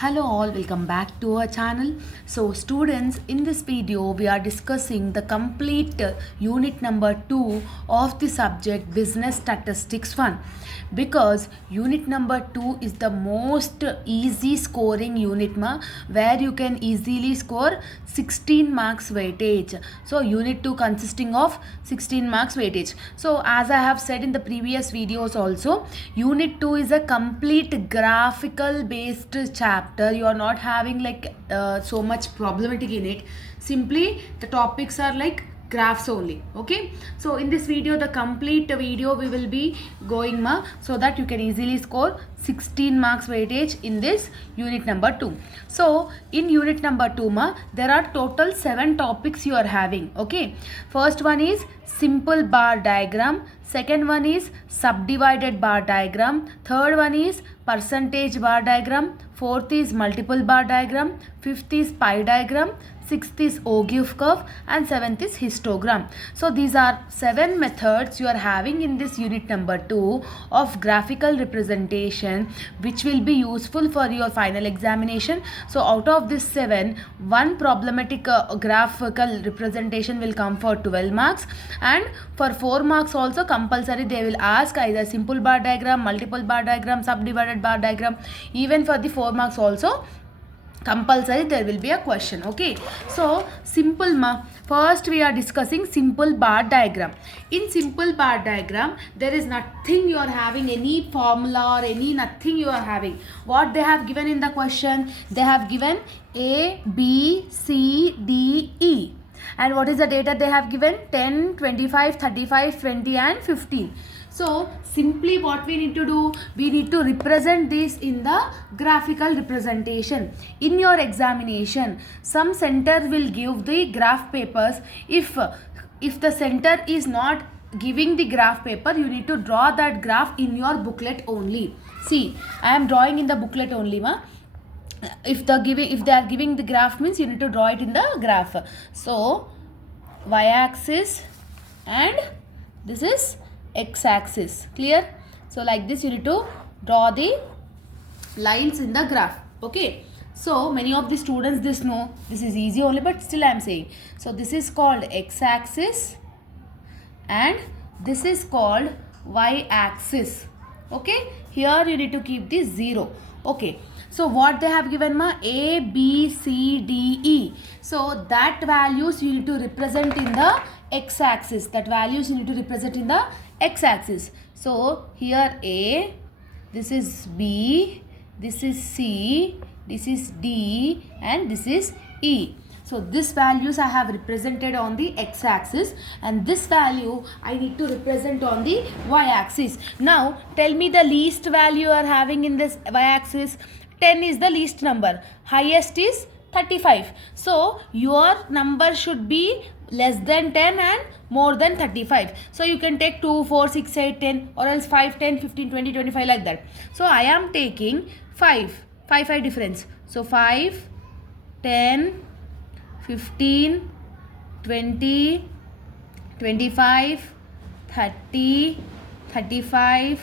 Hello all, welcome back to our channel. So students, in this video we are discussing the complete unit number 2 of the subject business statistics 1, because unit number 2 is the most easy scoring unit where you can easily score 16 marks weightage. So unit 2 consisting of 16 marks weightage. So as I have said in the previous videos also, unit 2 is a complete graphical based chapter. You are not having like so much problematic in it. Simply the topics are like graphs only. Okay, so in this video, the complete video we will be going so that you can easily score 16 marks weightage in this unit number 2. So in unit number 2 there are total 7 topics you are having. Okay, first one is simple bar diagram, second one is subdivided bar diagram, third one is percentage bar diagram, fourth is multiple bar diagram, fifth is pie diagram, sixth is ogive curve, and seventh is histogram. So these are 7 methods you are having in this unit number 2 of graphical representation, which will be useful for your final examination. So out of this 7, one problematic graphical representation will come for 12 marks, and for 4 marks also compulsory they will ask either simple bar diagram, multiple bar diagram, subdivided bar diagram. Even for the 4 marks also compulsory there will be a question. Okay, so simple first we are discussing simple bar diagram. In simple bar diagram there is nothing you are having, any formula or any nothing you are having. What they have given in the question, they have given A, B, C, D, E. And what is the data they have given? 10, 25, 35, 20 and 15. So simply what we need to do, we need to represent this in the graphical representation. In your examination, some center will give the graph papers. If the center is not giving the graph paper, you need to draw that graph in your booklet only. See, I am drawing in the booklet only. If they are giving the graph means you need to draw it in the graph. So y-axis and this is x-axis. Clear? So like this you need to draw the lines in the graph. Okay, so many of the students this know, this is easy only, but still I am saying. So this is called x-axis and this is called y-axis. Okay, here you need to keep the 0. Okay, so what they have given A, B, C, D, E. So that values you need to represent in the x-axis. That values you need to represent in the x-axis. So here A, this is B, this is C, this is D, and this is E. So this values I have represented on the x-axis, and this value I need to represent on the y-axis. Now tell me the least value you are having in this y-axis. 10 is the least number, highest is 35. So your number should be less than 10 and more than 35. So you can take 2, 4, 6, 8, 10, or else 5, 10, 15, 20, 25 like that. So I am taking 5 difference. So 5, 10, 15, 20, 25, 30, 35,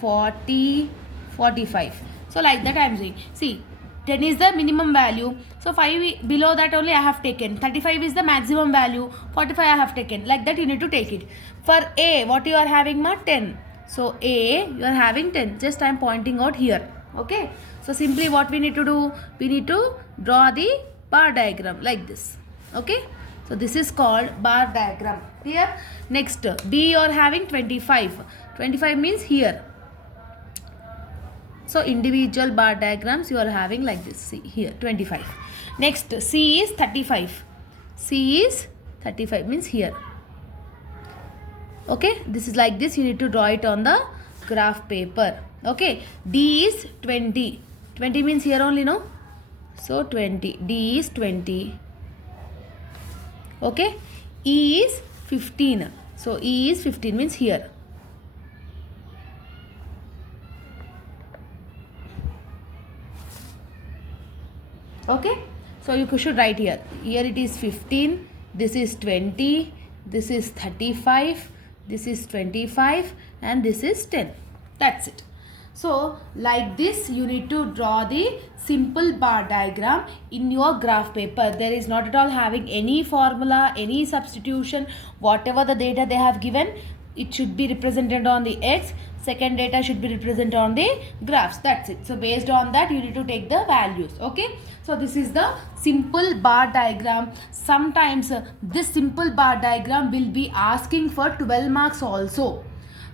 40, 45. So like that I am saying. See, 10 is the minimum value. So 5 below that only I have taken. 35 is the maximum value. 45 I have taken. Like that you need to take it. For A, what you are having 10. So A, you are having 10. Just I am pointing out here. Okay. So simply what we need to do, we need to draw the bar diagram like this. Okay. So this is called bar diagram. Here. Next, B you are having 25. 25 means here. So individual bar diagrams you are having like this. See here 25. Next, C is 35. C is 35 means here. Okay, this is like this. You need to draw it on the graph paper. Okay, D is 20. 20 means here only, no? So 20. D is 20. Okay, E is 15. So E is 15 means here. Okay, so you should write here. Here it is 15, this is 20, this is 35, this is 25, and this is 10. That's it. So like this you need to draw the simple bar diagram in your graph paper. There is not at all having any formula, any substitution. Whatever the data they have given, it should be represented on the X. Second data should be represented on the graphs. That's it. So based on that you need to take the values. Okay. So this is the simple bar diagram. Sometimes this simple bar diagram will be asking for 12 marks also.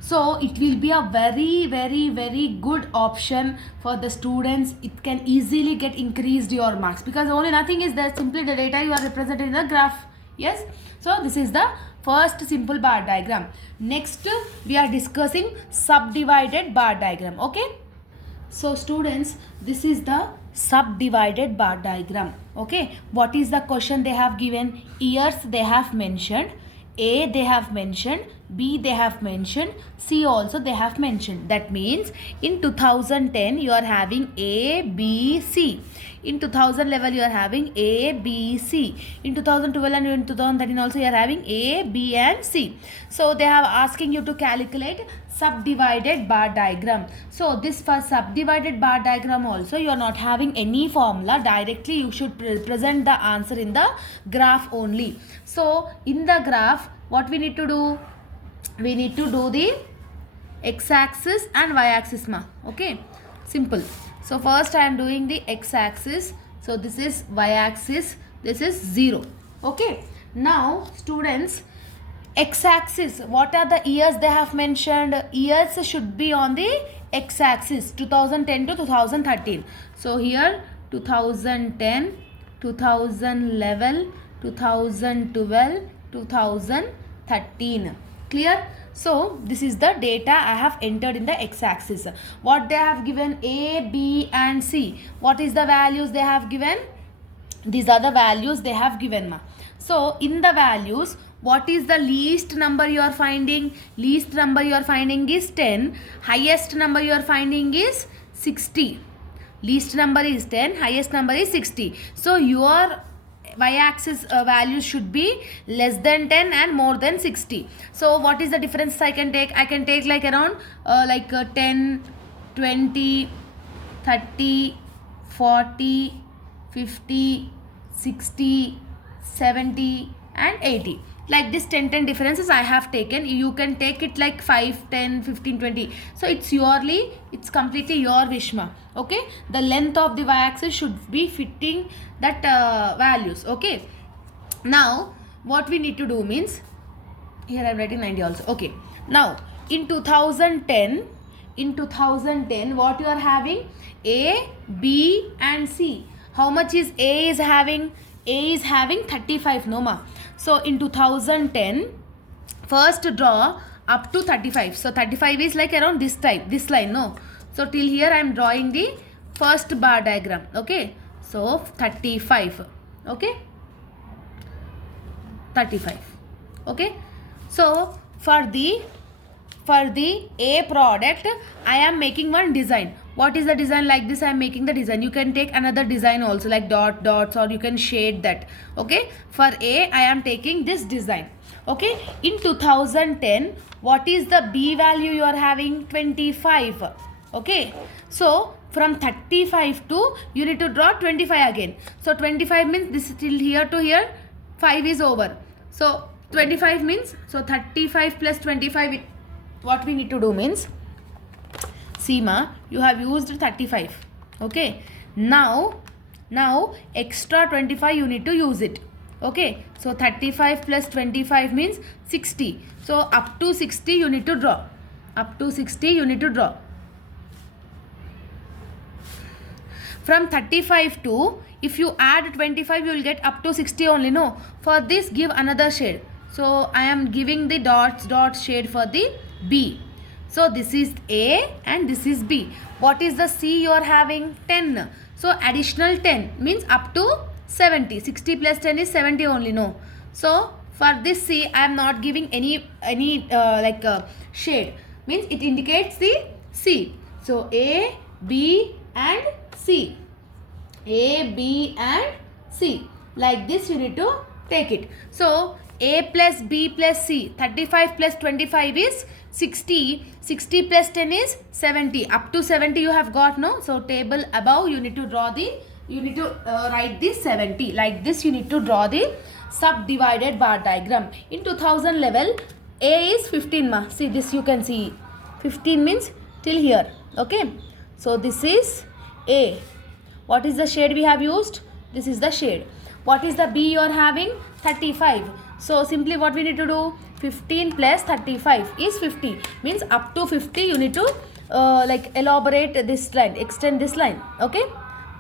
So it will be a very good option for the students. It can easily get increased your marks because only nothing is there, simply the data you are represented in the graph. Yes. So this is the first simple bar diagram. Next we are discussing subdivided bar diagram. Okay. So students, this is the subdivided bar diagram. Okay. What is the question they have given? Years they have mentioned. A they have mentioned, B they have mentioned, C also they have mentioned. That means in 2010 you are having A, B, C. In 2011 you are having A, B, C. In 2012 and in 2013 also you are having A, B and C. So they have asking you to calculate subdivided bar diagram. So this for subdivided bar diagram also you are not having any formula. Directly you should present the answer in the graph only. So in the graph what we need to do? We need to do the x-axis and y-axis ma. Okay, simple. So first I am doing the x-axis. So this is y-axis, this is 0. Okay. Now students, x-axis, what are the years they have mentioned? Years should be on the x-axis, 2010 to 2013. So here 2010, 2011, 2012, 2013. Clear? So this is the data I have entered in the x-axis. What they have given? A, B and C. What is the values they have given? These are the values they have given ma. So in the values, what is the least number you are finding? Least number you are finding is 10. Highest number you are finding is 60. Least number is 10. Highest number is 60. So your y-axis values should be less than 10 and more than 60. So what is the difference I can take? I can take like around 10, 20, 30, 40, 50, 60, 70 and 80. Like this 10 differences I have taken. You can take it like 5, 10, 15, 20. So it's completely your wish ma. Okay. The length of the y-axis should be fitting that values. Okay. Now what we need to do means, here I am writing 90 also. Okay. Now in 2010 what you are having? A, B and C. How much is A is having? A is having 35 no ma. So in 2010 first draw up to 35. So 35 is like around this type, this line no. So till here I am drawing the first bar diagram. Okay. So 35. Okay. 35. Okay. So for the A product I am making one design. What is the design? Like this I am making the design. You can take another design also like dots or you can shade that. Okay. For A I am taking this design. Okay. In 2010 what is the B value you are having? 25. Okay. So from 35 to you need to draw 25 again. So 25 means this till here to here 5 is over. So 25 means, so 35 plus 25, what we need to do means, Seema, you have used 35. Okay. Now extra 25 you need to use it. Okay. So 35 plus 25 means 60. So up to 60 you need to draw. Up to 60 you need to draw. From 35 to, if you add 25 you will get up to 60 only. No. For this give another shade. So I am giving the dot shade for the B. So this is A and this is B. What is the C you are having? 10. So additional 10 means up to 70. 60 plus 10 is 70 only. No. So for this C I am not giving any shade. Means it indicates the C. So A, B and C. A, B and C. Like this you need to take it. So A plus B plus C. 35 plus 25 is 60. 60 plus 10 is 70. Up to 70 you have got, no? So table above you need to draw the, you need to write this 70. Like this you need to draw the subdivided bar diagram. In 2000 level, A is 15 ma. See this, you can see 15 means till here. Okay. So this is A. What is the shade we have used? This is the shade. What is the B you are having? 35. So simply what we need to do? 15 plus 35 is 50. Means up to 50 you need to like elaborate this line, extend this line. Okay.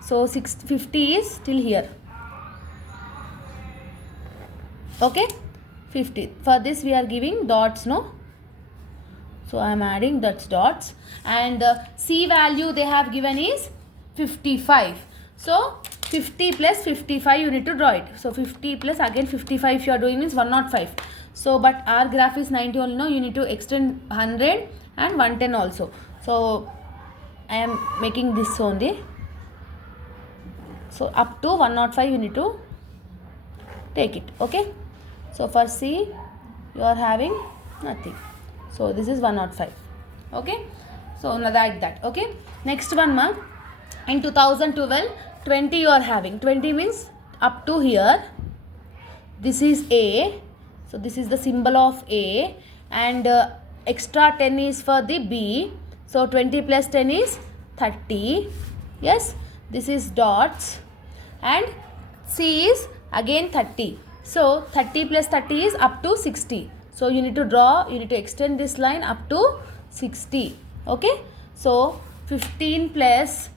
So 50 is till here. Okay. 50. For this we are giving dots, no? So I am adding that's dots. And C value they have given is 55. So 50 plus 55 you need to draw it. So 50 plus again 55 if you are doing means 105. So but our graph is 90 only, no? You need to extend 100 and 110 also. So I am making this only. So up to 105 you need to take it. Okay. So for C you are having nothing. So this is 105. Okay. So like that. Okay. Next one ma. In 2012, 20 you are having. 20 means up to here. This is A. So this is the symbol of A. And extra 10 is for the B. So 20 plus 10 is 30. Yes. This is dots. And C is again 30. So 30 plus 30 is up to 60. So you need to draw, you need to extend this line up to 60. Okay. So 15 plus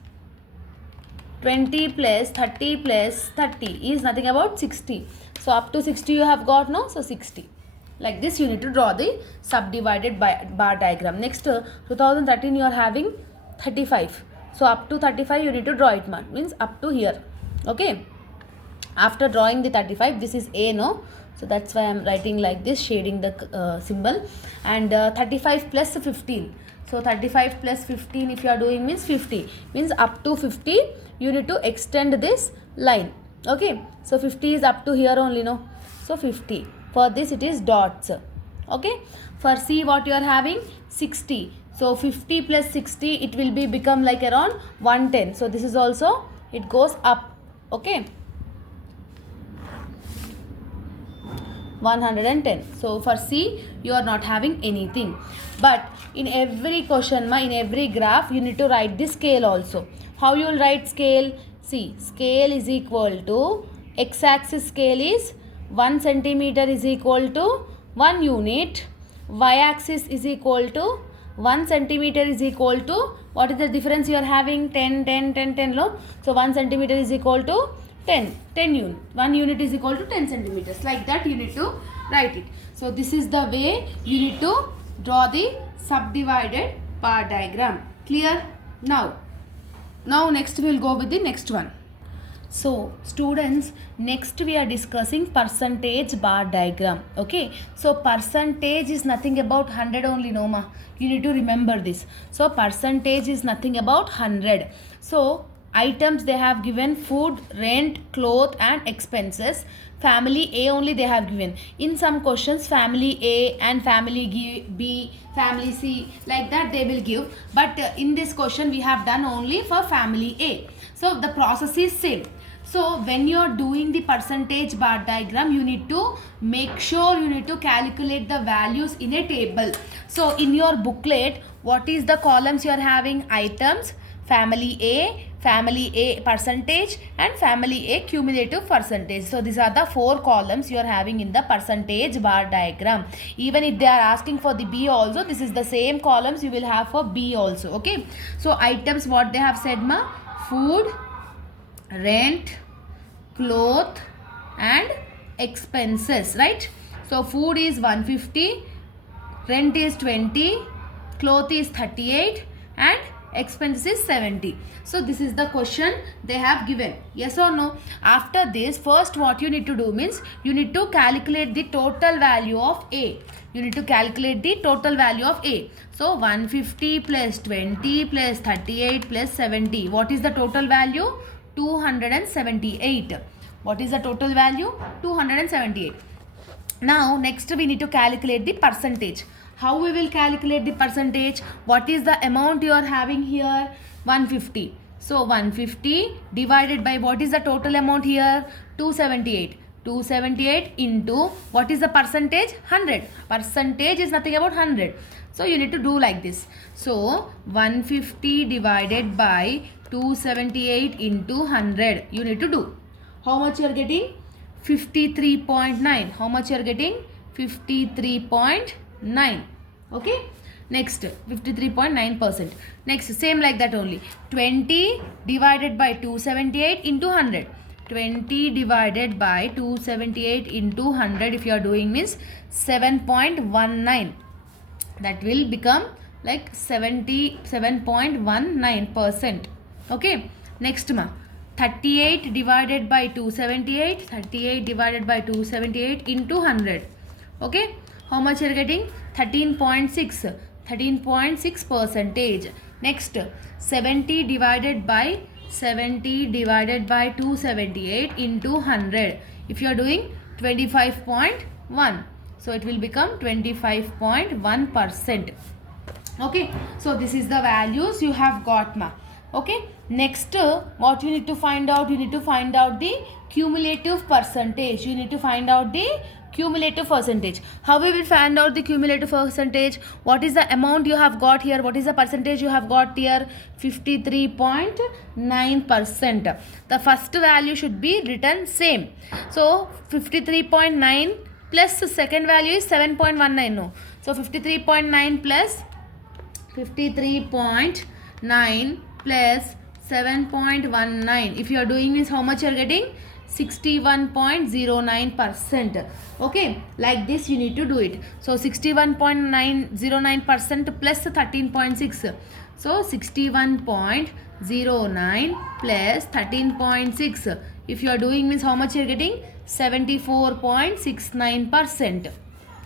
20 plus 30 plus 30 is nothing about 60. So up to 60 you have got, no? So 60. Like this you need to draw the subdivided bar diagram. Next 2013 you are having 35. So up to 35 you need to draw it, man. Means up to here. Okay. After drawing the 35, this is A, no? So that's why I am writing like this, shading the symbol. And 35 plus 15. So 35 plus 15 if you are doing means 50. Means up to 50 you need to extend this line. Okay. So 50 is up to here only, no? So 50. For this it is dots. Okay. For C what you are having? 60. So 50 plus 60 it will be become like around 110. So this is also, it goes up. Okay. 110. So for C you are not having anything. But in every question, in every graph you need to write the scale also. How you will write scale? See, scale is equal to x-axis scale is 1 centimeter is equal to 1 unit. Y-axis is equal to 1 centimeter is equal to, what is the difference you are having? 10, 10, 10, 10. No? So 1 centimeter is equal to 10 unit. 1 unit is equal to 10 centimeters. Like that you need to write it. So this is the way you need to draw the subdivided bar diagram. Clear? Now next we will go with the next one. So students, next we are discussing percentage bar diagram. Okay. So percentage is nothing about 100 only, no ma. You need to remember this. So percentage is nothing about 100. So items they have given food, rent, cloth and expenses. Family A only they have given. In some questions family A and family B, family C, like that they will give. But in this question we have done only for family A. So the process is same. So when you are doing the percentage bar diagram, you need to make sure you need to calculate the values in a table. So in your booklet, what is the columns you are having? Items, family A percentage and family A cumulative percentage. So these are the 4 columns you are having in the percentage bar diagram. Even if they are asking for the B also, this is the same columns you will have for B also. Okay. So items what they have said ma? Food, rent, cloth and expenses, right? So food is 150, rent is 20, cloth is 38 and expenses is 70. So this is the question they have given. Yes or no? After this, first what you need to do means you need to calculate the total value of A. You need to calculate the total value of A. So 150 plus 20 plus 38 plus 70. What is the total value? 278. What is the total value? 278. Now next we need to calculate the percentage. How we will calculate the percentage? What is the amount you are having here? 150. So 150 divided by what is the total amount here? 278. 278 into what is the percentage? 100. Percentage is nothing about 100. So you need to do like this. So 150 divided by 278 into 100. You need to do. How much you are getting? 53.9. How much you are getting? 53.9. Okay. Next 53.9%. Next same like that only. 20 divided by 278 into 100. 20 divided by 278 into 100 if you are doing means 7.19. That will become like 77.19%. Okay. Next 38 divided by 278. 38 divided by 278 into 100. Okay. How much you are getting? 13.6. 13.6 percentage. Next 70 divided by 278 into 100. If you are doing 25.1. So it will become 25.1%. Okay. So this is the values you have got Okay. Next what you need to find out? You need to find out the cumulative percentage. You need to find out the cumulative percentage. How we will find out the cumulative percentage? What is the amount you have got here? What is the percentage you have got here? 53.9%. The first value should be written same. So 53.9 plus the second value is 7.19. No. So 53.9 plus 53.9 plus 7.19. If you are doing this, how much you are getting? 61.09%. Okay, like this you need to do it. So 61.909% plus 13.6. So 61.09 plus 13.6. If you are doing means how much you are getting? 74.69%.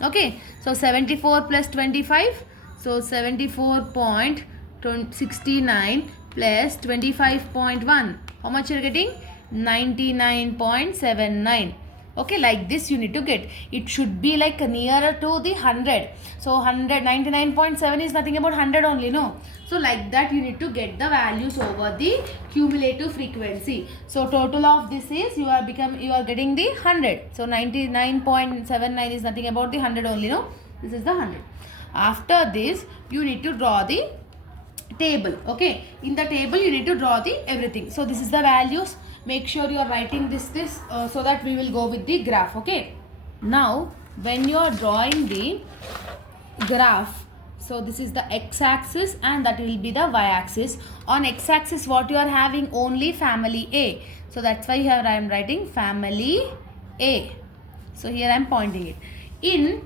Okay, so 74 plus 25. So 74.69 plus 25.1. How much you are getting? 99.79. Okay, like this you need to get. It should be like nearer to the 100. So 99.7 is nothing about 100 only, no. So like that you need to get the values over the cumulative frequency. So total of this is you are getting the 100. So 99.79 is nothing about the 100 only, no. This is the 100. After this you need to draw the table. Okay, in the table you need to draw the everything. So this is the values. Make sure you are writing this so that we will go with the graph. Okay, now when you are drawing the graph, so this is the x-axis and that will be the y-axis. On x-axis what you are having? Only family A. So that's why here I am writing family A. So here I am pointing it. In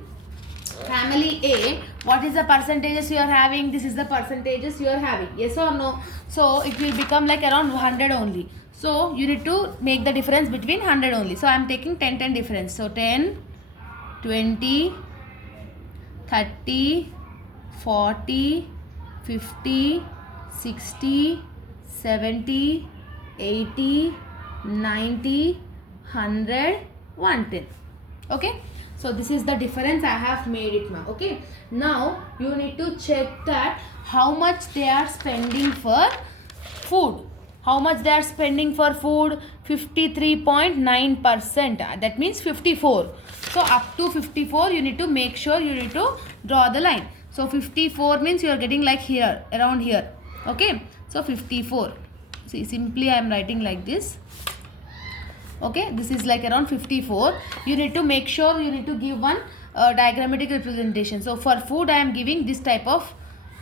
family A, what is the percentages you are having? This is the percentages you are having. Yes or no? So it will become like around 100 only. So you need to make the difference between 100 only. So I am taking 10 difference. So 10, 20, 30, 40, 50, 60, 70, 80, 90, 100, 110. Okay. So this is the difference I have made it now. Okay. Now you need to check that how much they are spending for food. How much they are spending for food? 53.9%. That means 54. So up to 54 you need to make sure you need to draw the line. So 54 means you are getting like here, around here. Okay. So 54. See, simply I am writing like this. Okay, this is like around 54. You need to make sure you need to give one diagrammatic representation. So for food I am giving this type of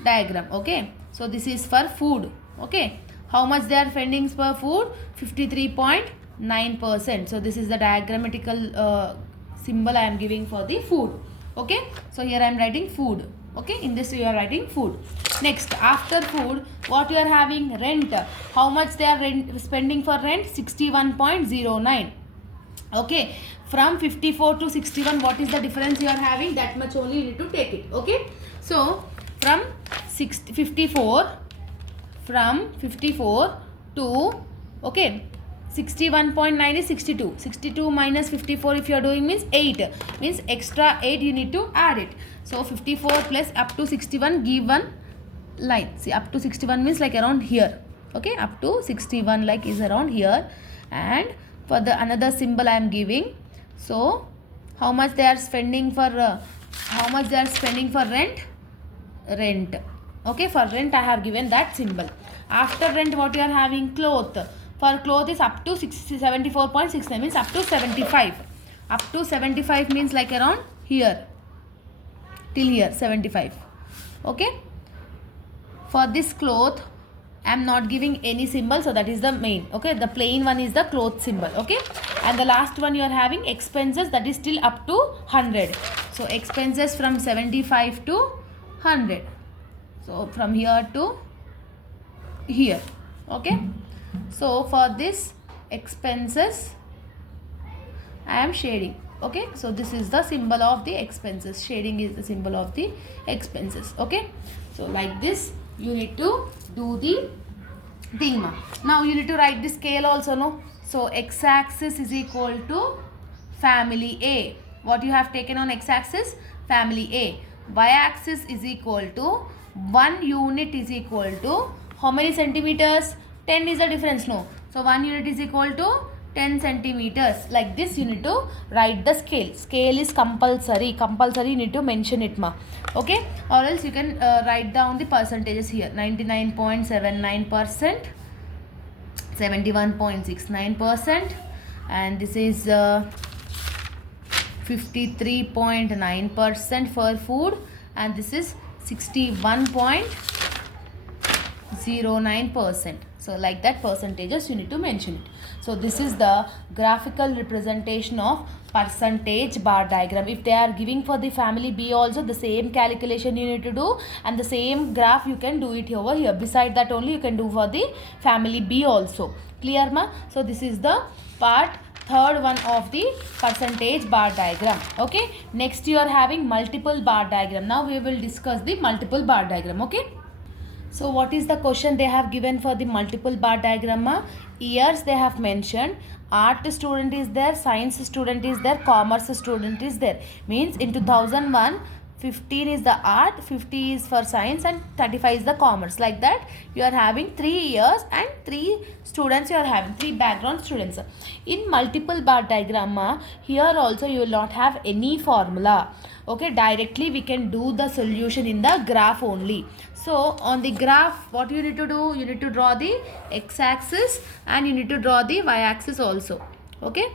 diagram. Okay, so this is for food. Okay, how much they are spending for food? 53.9%. So this is the diagrammatical symbol I am giving for the food. Okay, so here I am writing food. Okay, in this you are writing food. Next, after food, what you are having? Rent. How much they are spending for rent? 61.09. Okay, from 54 to 61, what is the difference you are having? That much only you need to take it. Okay, so from 54 to okay 61.9 is 62. 62 minus 54 if you are doing means 8. Means extra 8 you need to add it. So 54 plus up to 61, give one line. See, up to 61 means like around here. Okay, up to 61 like is around here. And for the another symbol I am giving. So how much they are spending for rent? Rent. Okay, for rent I have given that symbol. After rent, what you are having? Cloth. For cloth is up to 74.69 means up to 75. Up to 75 means like around here. Till here 75. Okay. For this cloth, I am not giving any symbol, so that is the main. Okay, the plain one is the cloth symbol. Okay, and the last one you are having expenses, that is still up to 100. So expenses from 75 to 100. So from here to here. Okay, so for this expenses I am shading. Okay, so this is the symbol of the expenses. Shading is the symbol of the expenses. Okay, so like this you need to do the thing. Now you need to write the scale also, no? So x-axis is equal to family A. What you have taken on x-axis? Family A. Y-axis is equal to 1 unit is equal to how many centimeters? 10 is the difference, no? So 1 unit is equal to 10 centimeters. Like this you need to write the scale. Scale is compulsory. Compulsory you need to mention it, ma. Okay, or else you can write down the percentages here. 99.79%, 71.69%, and this is 53.9% for food, and this is 61.09%. So like that percentages you need to mention it. So this is the graphical representation of percentage bar diagram. If they are giving for the family B also, the same calculation you need to do, and the same graph you can do it over here. Beside that only you can do for the family B also. Clear, ma? So this is the third one of the percentage bar diagram. Okay, next you are having multiple bar diagram. Now we will discuss the multiple bar diagram. Okay, so what is the question they have given for the multiple bar diagram? Years they have mentioned. Art student is there, science student is there, commerce student is there. Means in 2001, 15 is the art, 50 is for science, and 35 is the commerce. Like that you are having 3 years and 3 students you are having, 3 background students. In multiple bar diagram, here also you will not have any formula. Okay, directly we can do the solution in the graph only. So on the graph, what you need to do? You need to draw the x-axis and you need to draw the y-axis also. Okay,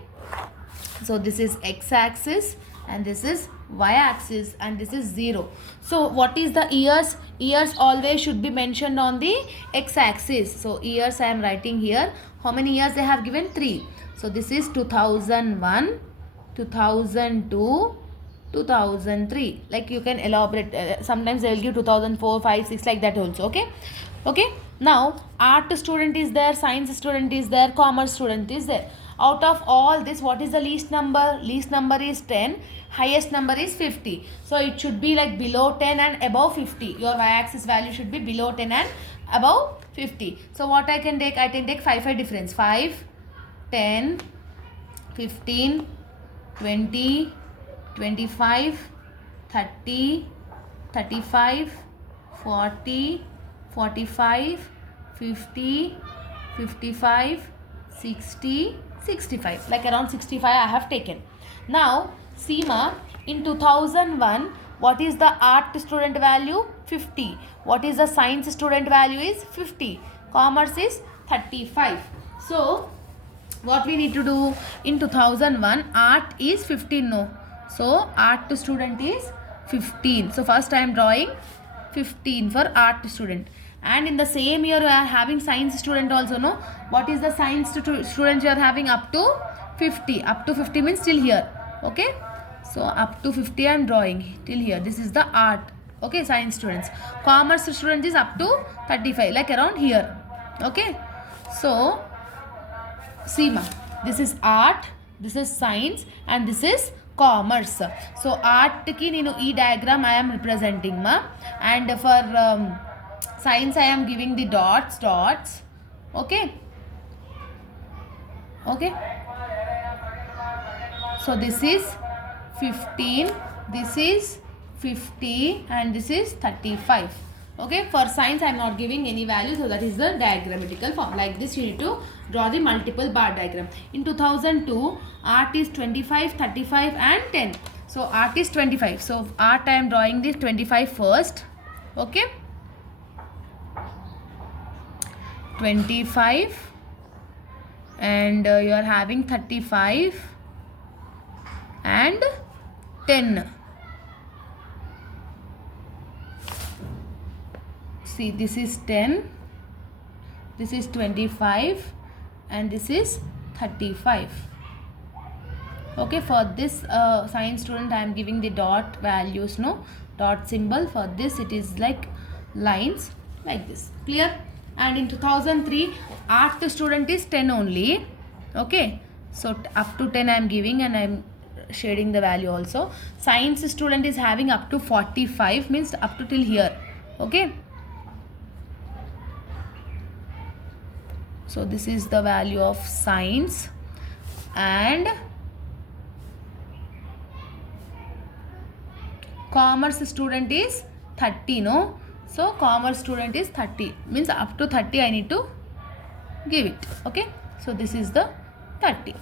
so this is x-axis and this is y-axis and this is 0. So what is the years? Years always should be mentioned on the x-axis. So years I am writing here. How many years they have given? 3. So this is 2001, 2002, 2003. Like you can elaborate. Sometimes they will give 2004, 5, 6 like that also. Okay. Okay. Now art student is there, science student is there, commerce student is there. Out of all this, what is the least number? Least number is 10. Highest number is 50. So it should be like below 10 and above 50. Your y-axis value should be below 10 and above 50. So what I can take? I can take 5 difference. 5, 10, 15, 20, 25, 30, 35, 40, 45, 50, 55, 60, 65. Like around 65 I have taken. Now Seema, in 2001, what is the art student value? 50. What is the science student value is 50. Commerce is 35. So what we need to do? In 2001, art is 15, no? So art student is 15. So first I am drawing 15 for art student. And in the same year you are having science student also, no? What is the science student you are having? Up to 50. Up to 50 means till here. Okay. So up to 50 I am drawing till here. This is the art. Okay, science students. Commerce student is up to 35, like around here. Okay. So Seema, this is art, this is science, and this is commerce. So art ki nenu ee diagram I am representing, ma, and for science I am giving the dots. Okay, Okay, so this is 15, this is 50, and this is 35. Okay, for science I am not giving any value, so that is the diagrammatical form. Like this you need to draw the multiple bar diagram. In 2002 art is 25, 35 and 10. So art is 25, so art I am drawing this 25 first. Okay, 25, and you are having 35 and 10. See, this is 10, this is 25, and this is 35. Okay, for this science student I am giving the dot values, no dot symbol. For this it is like lines like this. Clear? And in 2003 art student is 10 only. Okay, so up to 10 I am giving, and I am shading the value also. Science student is having up to 45, means up to till here. Okay, so this is the value of science. And commerce student is 30, no? So commerce student is 30, means up to 30 I need to give it. Okay, so this is the 30.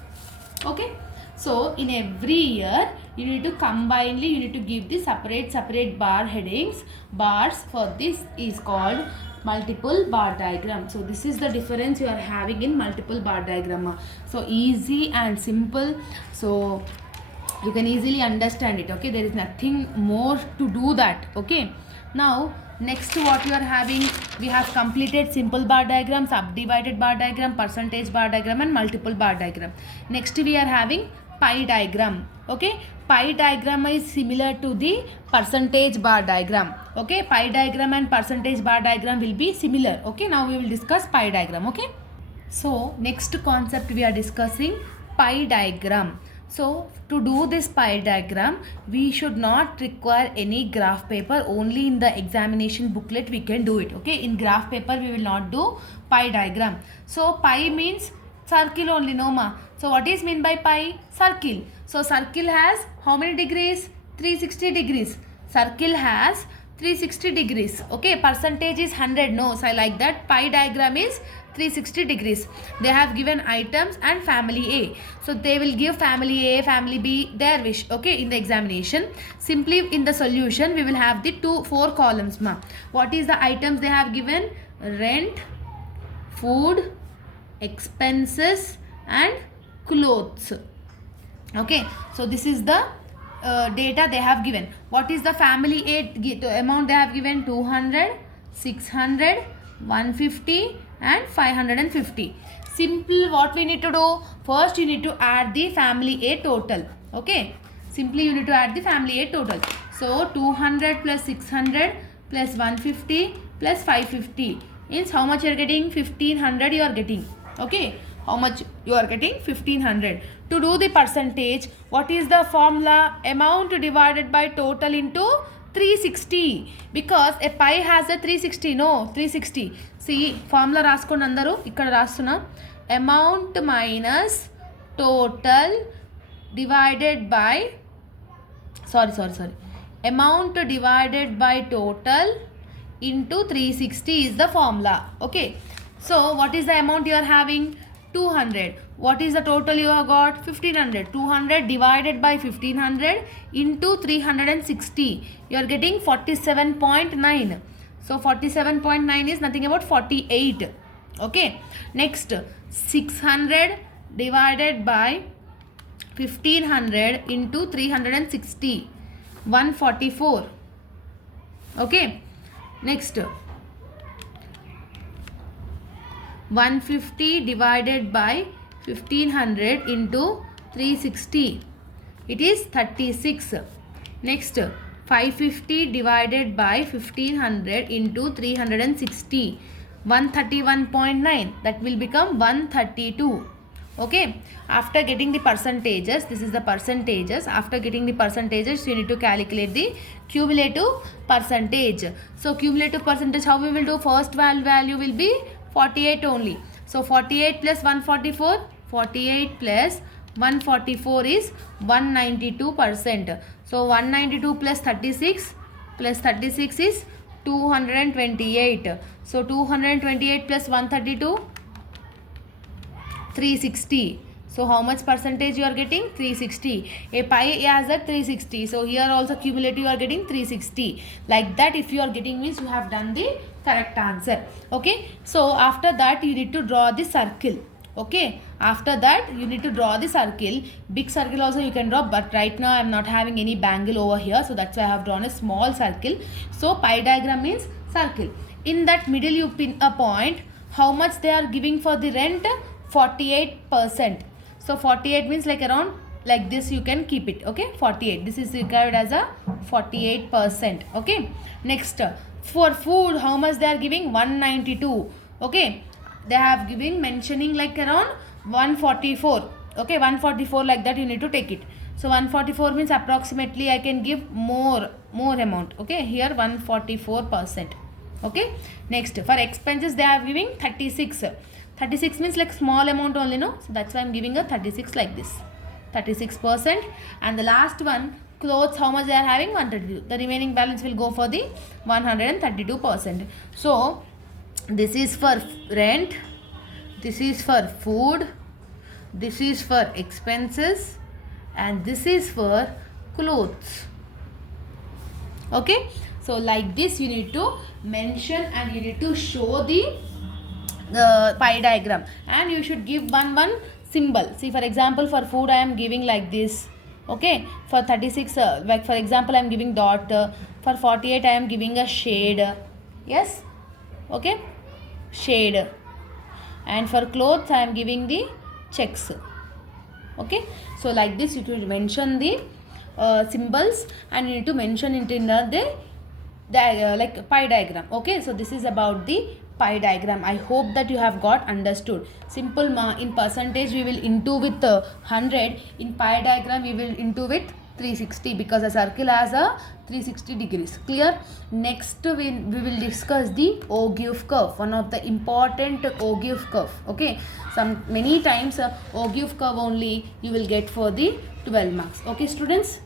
Okay, so in every year you need to combinedly, you need to give the separate bar headings. Bars for this is called multiple bar diagram. So this is the difference you are having in multiple bar diagram. So easy and simple, so you can easily understand it. Okay, there is nothing more to do that. Okay, now next what you are having, we have completed simple bar diagram, subdivided bar diagram, percentage bar diagram and multiple bar diagram. Next we are having pie diagram. Okay, pie diagram is similar to the percentage bar diagram. Okay, pie diagram and percentage bar diagram will be similar. Okay, now we will discuss pie diagram. Okay, so next concept we are discussing pie diagram. So to do this pie diagram we should not require any graph paper, only in the examination booklet we can do it. Okay, in graph paper we will not do pie diagram. So pie means circle only, no ma. So what is mean by pie? Circle. So circle has how many degrees? 360 degrees. Circle has 360 degrees. Okay, percentage is 100, no. So like that pie diagram is 360 degrees. They have given items and family A. So they will give family A, family B, their wish. Okay, in the examination. Simply in the solution we will have the 4 columns ma. What is the items they have given? Rent, food, expenses and clothes. Okay, so this is the data they have given. What is the family A amount they have given? 200, 600, 150 and 550. Simple, what we need to do? First you need to add the family A total. Okay, simply you need to add the family A total. So 200 plus 600 plus 150 plus 550 means how much you are getting? 1500 you are getting. Okay, how much you are getting? 1500. To do the percentage, what is the formula? Amount divided by total into 360, because a pie has a 360, no, 360. See, formula raskondi andaru, ikkada rastunna. Amount minus total divided by amount divided by total into 360 is the formula. Okay, so what is the amount you are having? 200. What is the total you have got? 1500. 200 divided by 1500 into 360. You are getting 47.9. So 47.9 is nothing about 48. Okay. Next, 600 divided by 1500 into 360. 144. Okay. Next, 150 divided by 1500 into 360. It is 36. Next, 550 divided by 1500 into 360. 131.9. That will become 132. Okay. After getting the percentages, this is the percentages. After getting the percentages, you need to calculate the cumulative percentage. So cumulative percentage, how we will do? First value will be 48 only. So 48 plus 144, 48 plus 144 is 192%. So 192 plus 36 is 228. So 228 plus 132, 360. So how much percentage you are getting? 360. A pi has a 360. So here also cumulative you are getting 360. Like that, if you are getting means you have done the correct answer. Okay. So after that you need to draw the circle. Okay. After that you need to draw the circle. Big circle also you can draw, but right now I am not having any bangle over here. So that's why I have drawn a small circle. So pi diagram means circle. In that middle you pin a point. How much they are giving for the rent? 48%. So 48 means like around like this you can keep it. Okay, 48. This is required as a 48%. Okay. Next, for food, how much they are giving? 192. Okay, they have given mentioning like around 144. Okay, 144 like that you need to take it. So 144 means approximately I can give more amount. Okay, here 144%. Okay. Next, for expenses they are giving 36. 36 means like small amount only, no? So that's why I'm giving a 36 like this. 36%. And the last one, clothes, how much they are having? 132. The remaining balance will go for the 132%. So this is for rent, this is for food, this is for expenses, and this is for clothes. Okay. So like this you need to mention and you need to show the pi diagram, and you should give one symbol. See, for example, for food I am giving like this. Okay, for 36 like for example I am giving dot. For 48 I am giving a shade. Yes. Okay, shade. And for clothes I am giving the checks. Okay, so like this you could mention the symbols, and you need to mention it in the like pi diagram. Okay, so this is about the pi diagram. I hope that you have got understood. Simple in percentage we will into with 100. In pi diagram we will into with 360 because a circle has a 360 degrees. Clear? Next we will discuss the Ogive curve, one of the important Ogive curve. Okay, many times Ogive curve only you will get for the 12 marks. Okay students,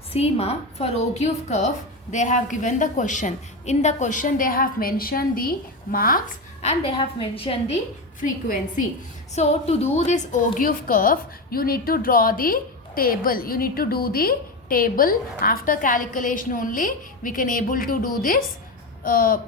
see ma, for Ogive curve they have given the question. In the question they have mentioned the marks and they have mentioned the frequency. So to do this Ogive curve you need to draw the table. You need to do the table. After calculation only we can able to do this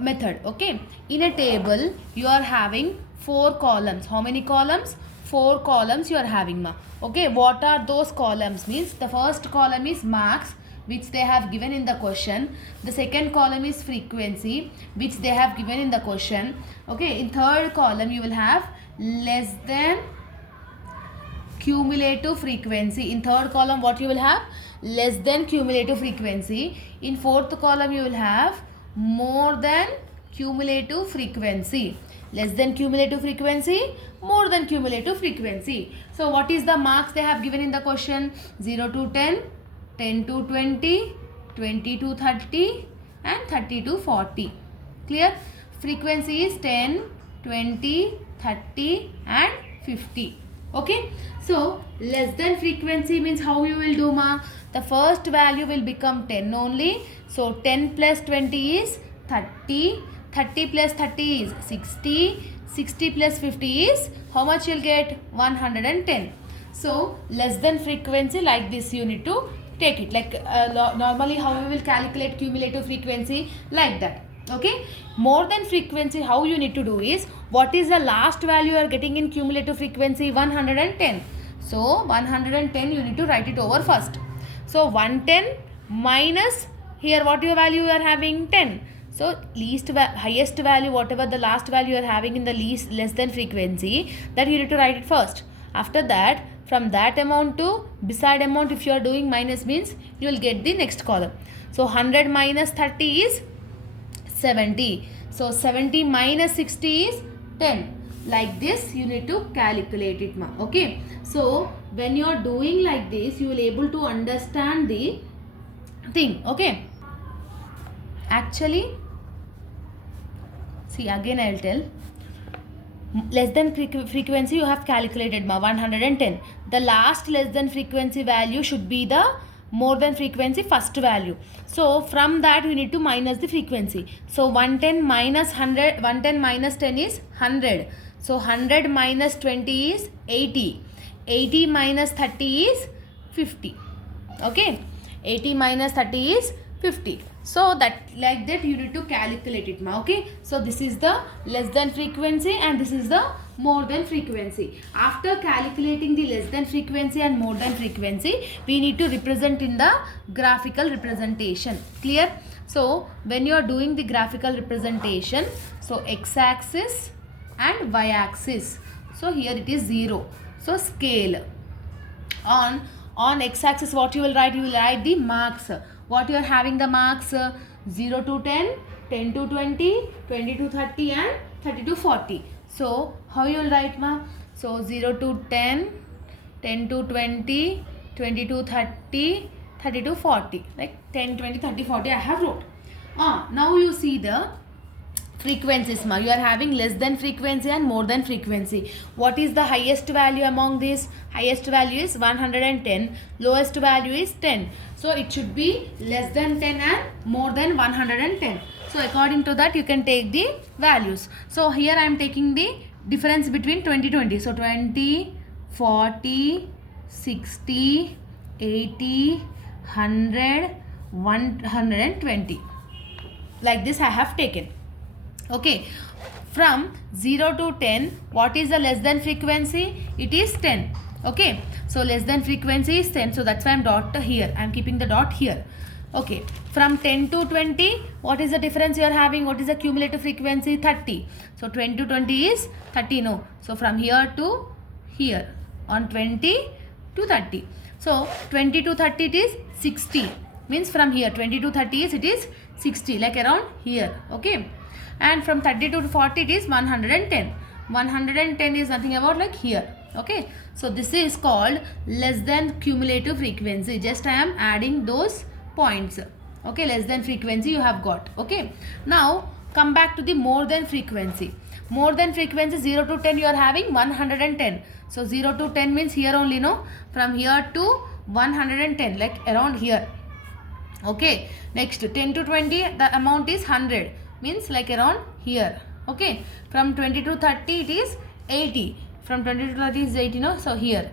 method. Okay, in a table you are having 4 columns. How many columns? 4 columns you are having ma. Okay, what are those columns? Means the first column is marks, which they have given in the question. The second column is frequency, which they have given in the question. Okay, in third column you will have less than cumulative frequency. In third column what you will have? Less than cumulative frequency. In fourth column you will have more than cumulative frequency. Less than cumulative frequency, more than cumulative frequency. So what is the marks they have given in the question? 0 to 10, 10 to 20, 20 to 30 and 30 to 40. Clear? Frequency is 10, 20, 30 and 50. Okay. So less than frequency means how you will do ma? The first value will become 10 only. So 10 plus 20 is 30. 30 plus 30 is 60. 60 plus 50 is how much you'll get? 110. So less than frequency like this you need to take it. Like normally how we will calculate cumulative frequency, like that. Okay. More than frequency, how you need to do is, what is the last value you are getting in cumulative frequency? 110. So 110 you need to write it over first. So 110 minus here what your value you are having? 10. So highest value, whatever the last value you are having in the less than frequency, that you need to write it first. After that, from that amount to beside amount, if you are doing minus means you will get the next column. So 100 minus 30 is 70. So 70 minus 60 is 10. Like this you need to calculate it ma. Okay. So when you are doing like this you will able to understand the thing. Okay. Actually, see again I will tell. less than frequency you have calculated ma 110. The last less than frequency value should be the more than frequency first value. So from that you need to minus the frequency. So 110 minus 100, 110 minus 10 is 100. So 100 minus 20 is 80. 80 minus 30 is 50. Okay, 80 minus 30 is 50. So that like that you need to calculate it ma. Okay, so this is the less than frequency and this is the more than frequency. After calculating the less than frequency and more than frequency, we need to represent in the graphical representation. Clear? So when you are doing the graphical representation, so x-axis and y-axis, so here it is 0. So scale on x-axis, what you will write? You will write the marks. What you are having the marks? 0 to 10, 10 to 20, 20 to 30 and 30 to 40. So how you will write ma? So 0 to 10, 10 to 20, 20 to 30, 30 to 40. Like 10, 20, 30, 40 I have wrote. Now you see the frequencies ma. You are having less than frequency and more than frequency. What is the highest value among these? Highest value is 110. Lowest value is 10. So it should be less than 10 and more than 110. So according to that you can take the values. So here I am taking the difference between 20. So 20, 40, 60, 80, 100, 120. Like this I have taken. Okay, from 0 to 10, what is the less than frequency? It is 10. Okay, so less than frequency is 10. So that's why I am dot here. I am keeping the dot here. Okay, from 10 to 20, what is the difference you are having? What is the cumulative frequency? 30. So 20 to 20 is 30. No. So from here to here on 20 to 30. So 20 to 30 it is 60. Means from here 20 to 30 is it is 60, like around here. Okay. And from 30 to 40 it is 110. 110 is nothing about like here. Okay, so this is called less than cumulative frequency. Just I am adding those points. Okay, less than frequency you have got. Okay, now come back to the more than frequency. More than frequency 0 to 10 you are having 110. So 0 to 10 means here only, no, from here to 110, like around here. Okay, next 10 to 20 the amount is 100, means like around here. Okay, from 20 to 30 it is 80. From 20 to 30 is 80, no? So here.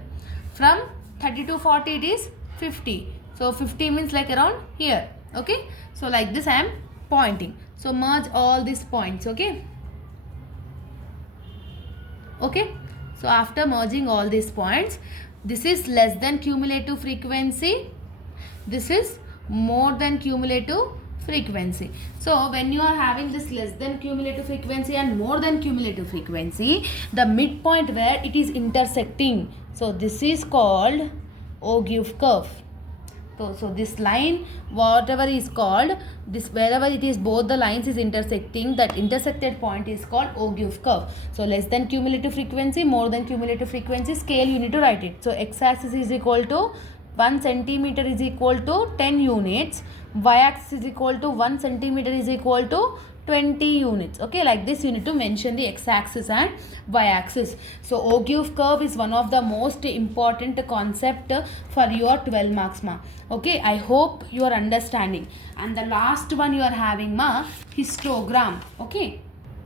From 30 to 40 it is 50. So 50 means like around here. Okay, so like this I am pointing. So merge all these points. Okay. Okay, so after merging all these points, this is less than cumulative frequency, this is more than cumulative frequency. So when you are having this less than cumulative frequency and more than cumulative frequency, the midpoint where it is intersecting, so this is called Ogive curve. So this line, whatever is called, this wherever it is both the lines is intersecting, that intersected point is called Ogive curve. So less than cumulative frequency, more than cumulative frequency, scale you need to write it. So x-axis is equal to 1 centimeter is equal to 10 units, y-axis is equal to 1 centimeter is equal to 20 units. Okay, like this you need to mention the x-axis and y-axis. So Ogive curve is one of the most important concept for your 12 marks ma. Okay, I hope you are understanding. And the last one you are having ma, histogram. Okay,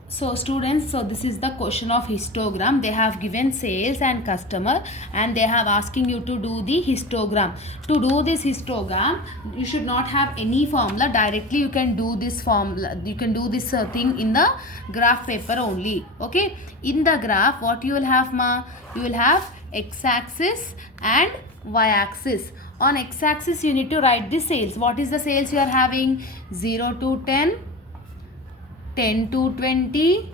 so students, so this is the question of histogram. They have given sales and customer and they have asking you to do the histogram. To do this histogram, you should not have any formula. Directly you can do this formula, you can do this thing in the graph paper only. Okay, in the graph what you will have ma, you will have x-axis and y-axis. On x-axis you need to write the sales. What is the sales you are having? 0 to 10, 10 to 20,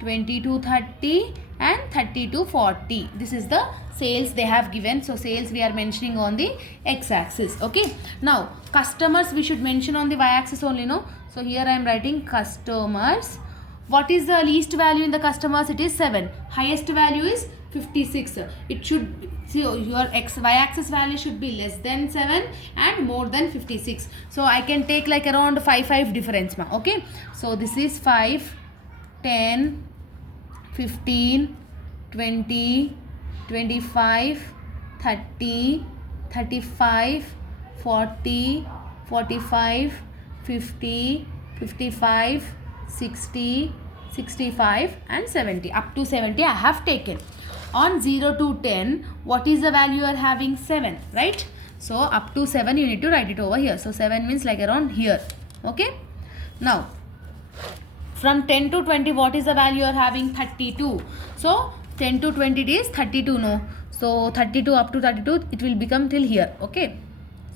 20 to 30 and 30 to 40. This is the sales they have given. So sales we are mentioning on the x-axis. Okay, now customers we should mention on the y-axis only, no? So here I am writing customers. What is the least value in the customers? It is 7. Highest value is 56. It should, see, your y-axis value should be less than 7 and more than 56. So I can take like around 5 difference ma. Okay, so this is 5, 10, 15, 20, 25, 30, 35, 40, 45, 50, 55, 60, 65 and 70. Up to 70 I have taken. On 0 to 10, what is the value you are having? 7, right? So up to 7 you need to write it over here. So 7 means like around here. Okay. Now from 10 to 20, what is the value you are having? 32. So 10 to 20 it is 32, no? So 32 up to 32 it will become till here. Okay.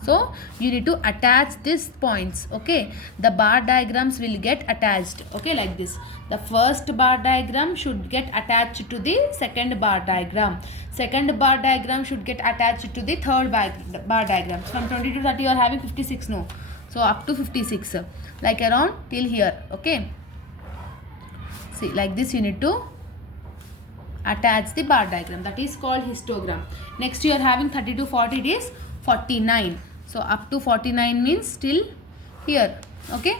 So you need to attach these points. Okay. The bar diagrams will get attached. Okay, like this. The first bar diagram should get attached to the second bar diagram. Second bar diagram should get attached to the third bar diagram. From 20 to 30 you are having 56, no? So up to 56, like around till here. Okay. See, like this you need to attach the bar diagram. That is called histogram. Next you are having 30 to 40, it is 49. So up to 49 means still here. Okay.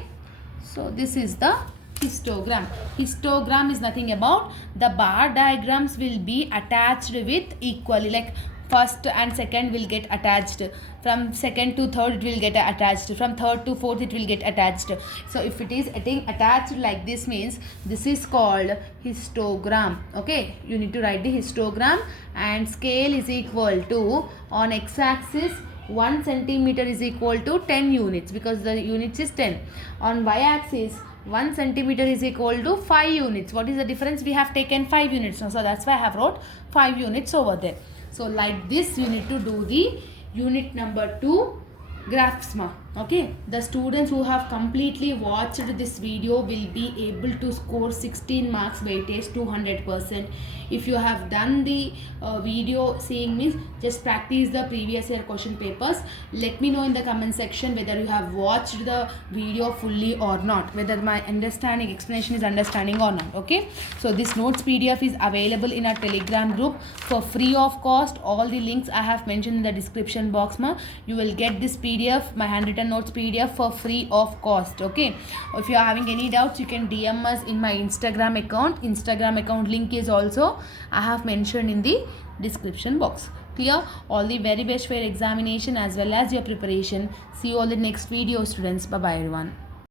So this is the histogram. Histogram is nothing about the bar diagrams will be attached with equally, like first and second will get attached, from second to third it will get attached, from third to fourth it will get attached. So if it is getting attached like this means this is called histogram. Okay, you need to write the histogram. And scale is equal to, on x-axis 1 centimeter is equal to 10 units because the units is 10. On y-axis 1 centimeter is equal to 5 units. What is the difference? We have taken 5 units. So that's why I have wrote 5 units over there. So like this you need to do the unit number 2 graphs. Okay, the students who have completely watched this video will be able to score 16 marks weightage 200%. If you have done the video seeing means just practice the previous year question papers. Let me know in the comment section whether you have watched the video fully or not, whether my understanding explanation is understanding or not. Okay, so this notes PDF is available in our Telegram group for free of cost. All the links I have mentioned in the description box. You will get this PDF, my handwritten notes PDF, for free of cost. Okay, if you are having any doubts you can DM us in my Instagram account link is also I have mentioned in the description box. Clear? All the very best for your examination as well as your preparation. See you all in the next video, students. Bye bye everyone.